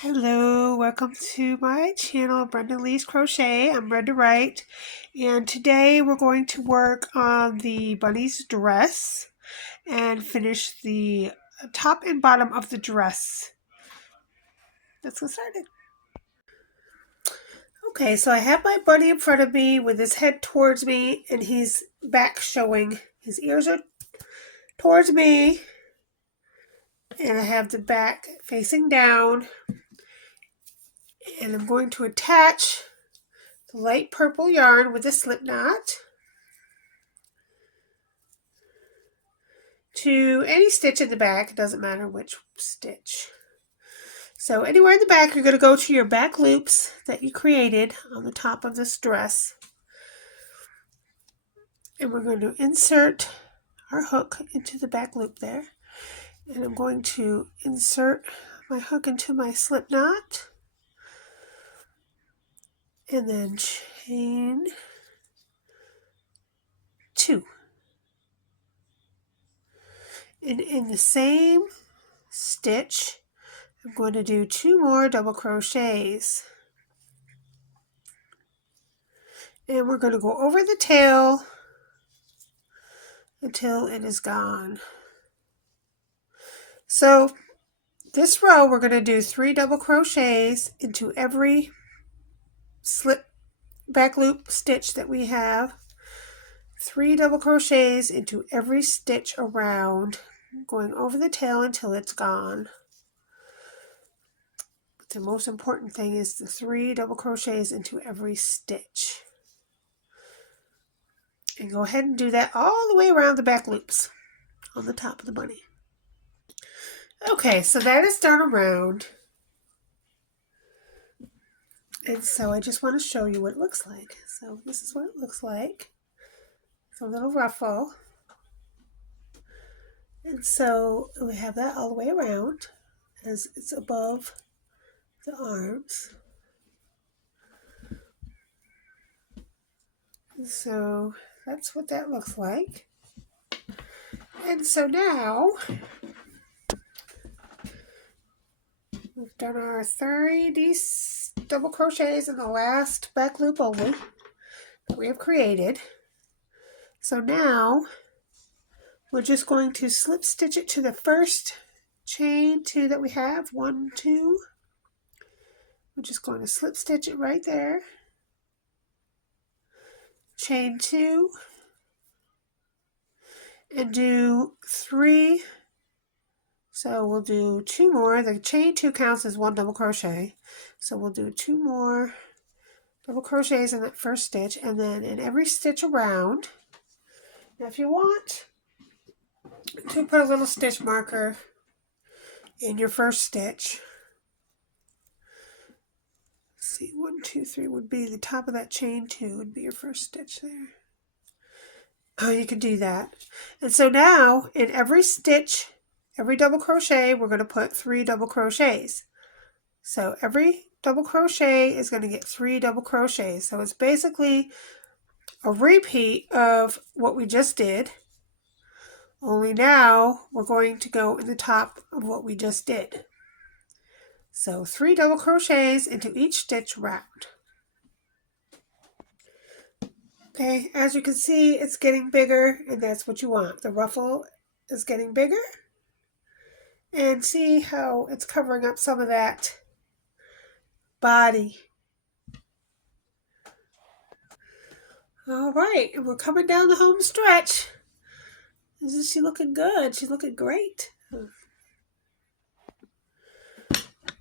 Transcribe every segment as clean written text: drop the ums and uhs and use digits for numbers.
Hello, welcome to my channel, Brenda Lee's Crochet. I'm Brenda Wright, and today we're going to work on the bunny's dress and finish the top and bottom of the dress. Let's get started. Okay, so I have my bunny in front of me with his head towards me and his back showing. His ears are towards me, and I have the back facing down, and I'm going to attach the light purple yarn with a slip knot to any stitch in the back. It doesn't matter which stitch. So anywhere in the back, you're going to go to your back loops that you created on the top of this dress. And we're going to insert our hook into the back loop there. And I'm going to insert my hook into my slip knot. And then chain 2. And in the same stitch, I'm going to do 2 more double crochets. And we're going to go over the tail until it is gone. So this row we're going to do 3 double crochets into every slip back loop stitch that we have. 3 double crochets into every stitch around, going over the tail until it's gone. But the most important thing is the 3 double crochets into every stitch. And go ahead and do that all the way around the back loops on the top of the bunny. Okay, so that is done around. And so I just want to show you what it looks like. So this is what it looks like. It's a little ruffle. And so we have that all the way around as it's above the arms. And so that's what that looks like. And so now we've done our 30 double crochets in the last back loop only that we have created. So now we're just going to slip stitch it to the first chain 2 that we have. 1, 2. We're just going to slip stitch it right there. Chain 2. And do 3. So we'll do 2 more. The chain 2 counts as 1 double crochet. So we'll do 2 more double crochets in that first stitch, and then in every stitch around. Now if you want to put a little stitch marker in your first stitch, let's see, 1, 2, 3 would be the top of that chain 2 would be your first stitch there. Oh, you can do that. And so now in every stitch, every double crochet, we're going to put 3 double crochets. So every double crochet is going to get 3 double crochets. So it's basically a repeat of what we just did, only now we're going to go in the top of what we just did. So 3 double crochets into each stitch round. Okay, as you can see, it's getting bigger, and that's what you want. The ruffle is getting bigger. And see how it's covering up some of that body. All right, and we're coming down the home stretch. Isn't she looking good? She's looking great.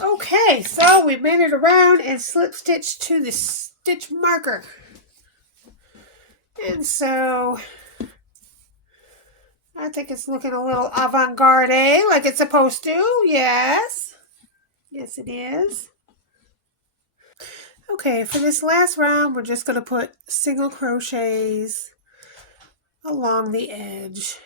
Okay, so we made it around and slip stitched to the stitch marker. And so I think it's looking a little avant-garde like it's supposed to. Yes. Yes, it is. Okay, for this last round, we're just going to put single crochets along the edge.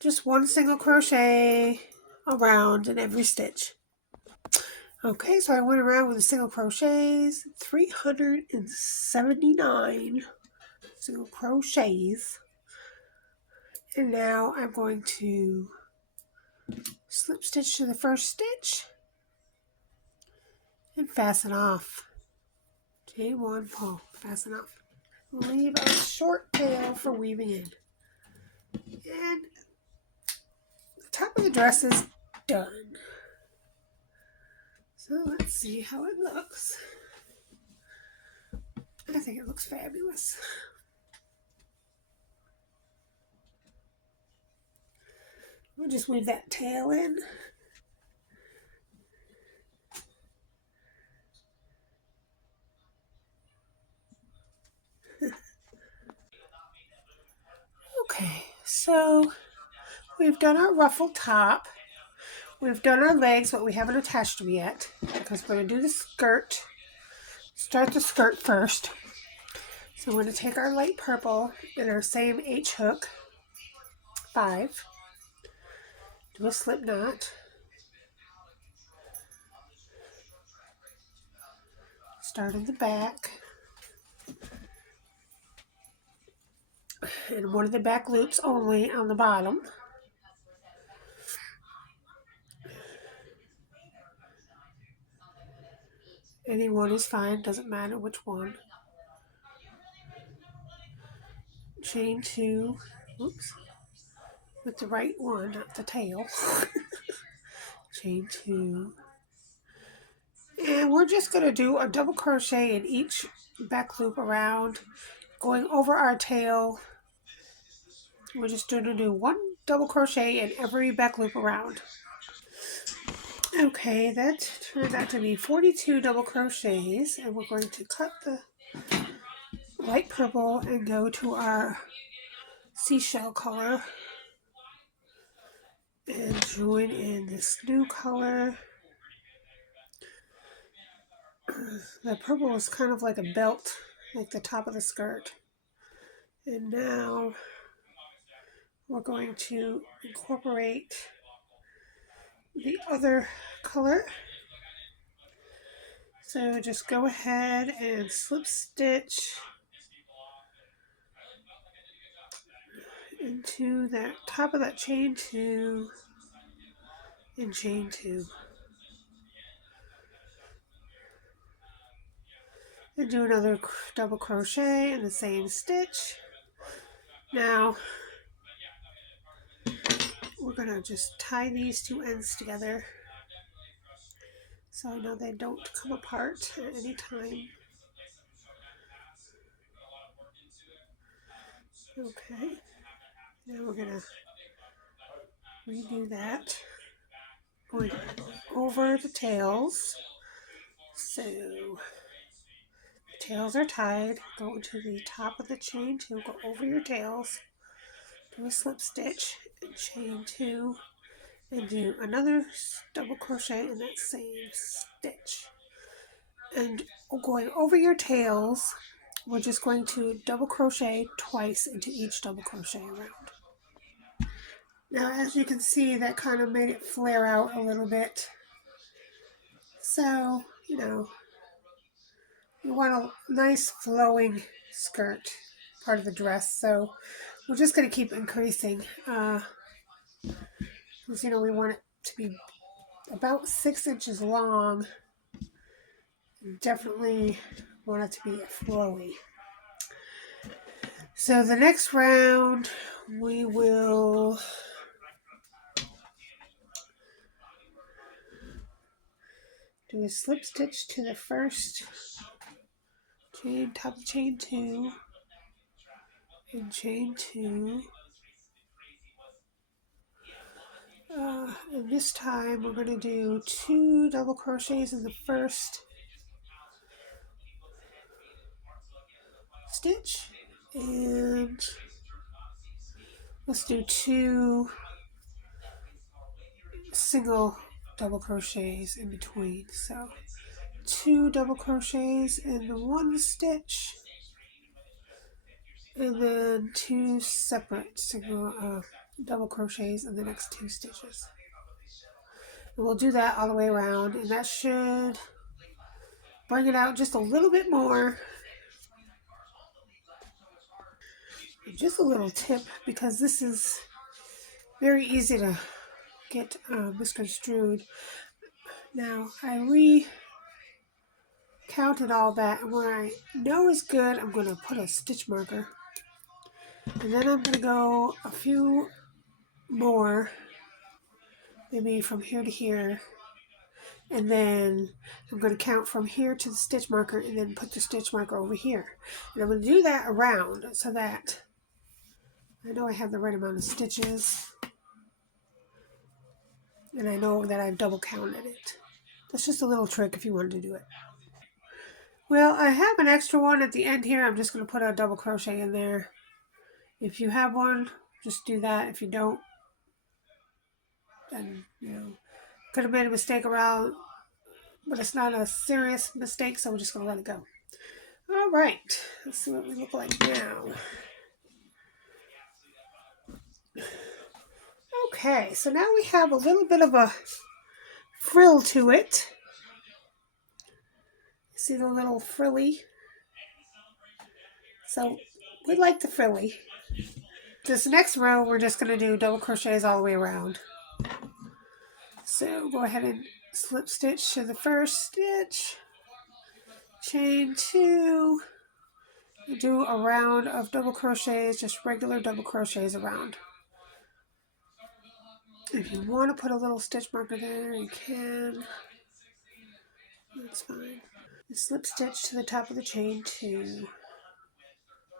Just 1 single crochet around in every stitch. Okay, so I went around with the single crochets, 379 single crochets. And now I'm going to slip stitch to the first stitch and fasten off. Chain 1, pull, fasten off. Leave a short tail for weaving in. And the top of the dress is done. So let's see how it looks. I think it looks fabulous. We'll just weave that tail in. Okay, so we've done our ruffle top. We've done our legs, but we haven't attached them yet because we're going to do the skirt. Start the skirt first. So we're going to take our light purple and our same H hook, 5, do a slip knot, start in the back, and one of the back loops only on the bottom. Any one is fine, doesn't matter which one. Chain 2, oops, with the right one, not the tail. Chain 2. And we're just going to do a double crochet in each back loop around, going over our tail. We're just going to do 1 double crochet in every back loop around. Okay, that turned out to be 42 double crochets, and we're going to cut the light purple and go to our seashell color and join in this new color. The purple is kind of like a belt, like the top of the skirt. And now we're going to incorporate the other color. So just go ahead and slip stitch into the top of that chain 2 and chain 2. And do another double crochet in the same stitch. Now we're going to just tie these 2 ends together so I know they don't come apart at any time. Okay, now we're going to redo that, going over the tails. So the tails are tied, go into the top of the chain 2, go over your tails, do a slip stitch and chain 2, and do another double crochet in that same stitch. And going over your tails, we're just going to double crochet twice into each double crochet around. Now as you can see, that kind of made it flare out a little bit. So, you know, you want a nice flowing skirt, part of the dress. So we're just going to keep increasing. Because, you know, we want it to be about 6 inches long. Definitely want it to be flowy. So the next round we will do a slip stitch to the first chain, top of chain 2 and chain 2. And this time we're going to do 2 double crochets in the first stitch, and let's do 2 single double crochets in between. So 2 double crochets in the one stitch, and then 2 separate single double crochets in the next 2 stitches. And we'll do that all the way around, and that should bring it out just a little bit more. Just a little tip, because this is very easy to get misconstrued. Now, I recounted all that, and where I know is good, I'm going to put a stitch marker. And then I'm going to go a few more, maybe from here to here. And then I'm going to count from here to the stitch marker and then put the stitch marker over here. And I'm going to do that around so that I know I have the right amount of stitches. And I know that I've double counted it. That's just a little trick if you wanted to do it. Well, I have an extra one at the end here. I'm just going to put a double crochet in there. If you have one, just do that. If you don't, then, could have made a mistake around, but it's not a serious mistake, so we're just going to let it go. All right, let's see what we look like now. Okay, so now we have a little bit of a frill to it. See the little frilly? So we like the frilly. This next row, we're just going to do double crochets all the way around. So go ahead and slip stitch to the first stitch, chain 2, do a round of double crochets, just regular double crochets around. If you want to put a little stitch marker there, you can. That's fine. Slip stitch to the top of the chain 2.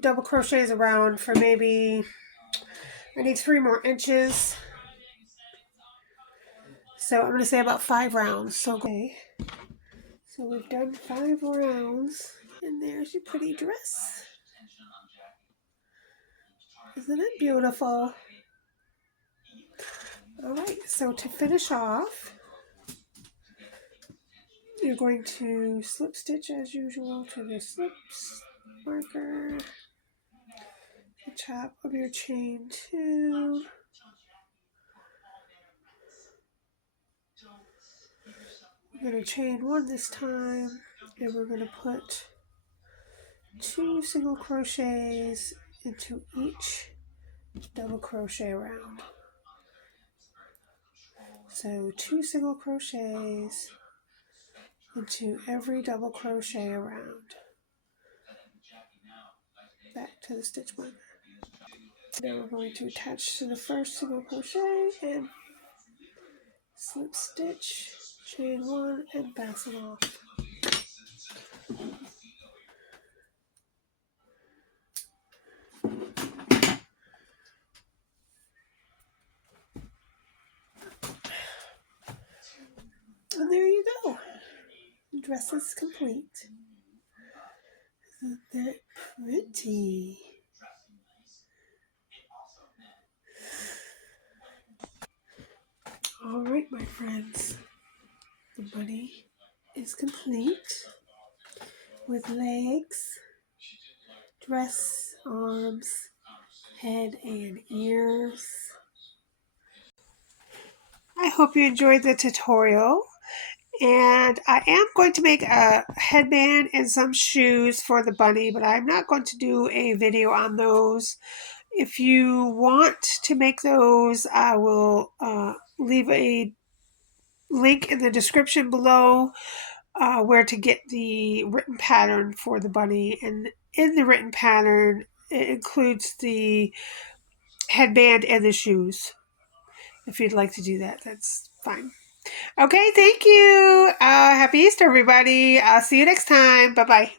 Double crochets around for maybe, I need 3 more inches. So I'm going to say about 5 rounds. So, okay. So we've done 5 rounds. And there's your pretty dress. Isn't it beautiful? Alright, so to finish off, you're going to slip stitch as usual to the slip marker, the top of your chain 2. We're going to chain 1 this time, and we're going to put 2 single crochets into each double crochet round. So 2 single crochets into every double crochet around. Back to the stitch marker. Now we're going to attach to the first single crochet and slip stitch, chain 1, and fasten off. And there you go. The dress is complete. Isn't that pretty? All right, my friends. The bunny is complete with legs, dress, arms, head, and ears. I hope you enjoyed the tutorial. And I am going to make a headband and some shoes for the bunny, but I'm not going to do a video on those. If you want to make those, I will leave a link in the description below where to get the written pattern for the bunny. And in the written pattern, it includes the headband and the shoes. If you'd like to do that, that's fine. Okay, thank you. Happy Easter, everybody. I'll see you next time. Bye-bye.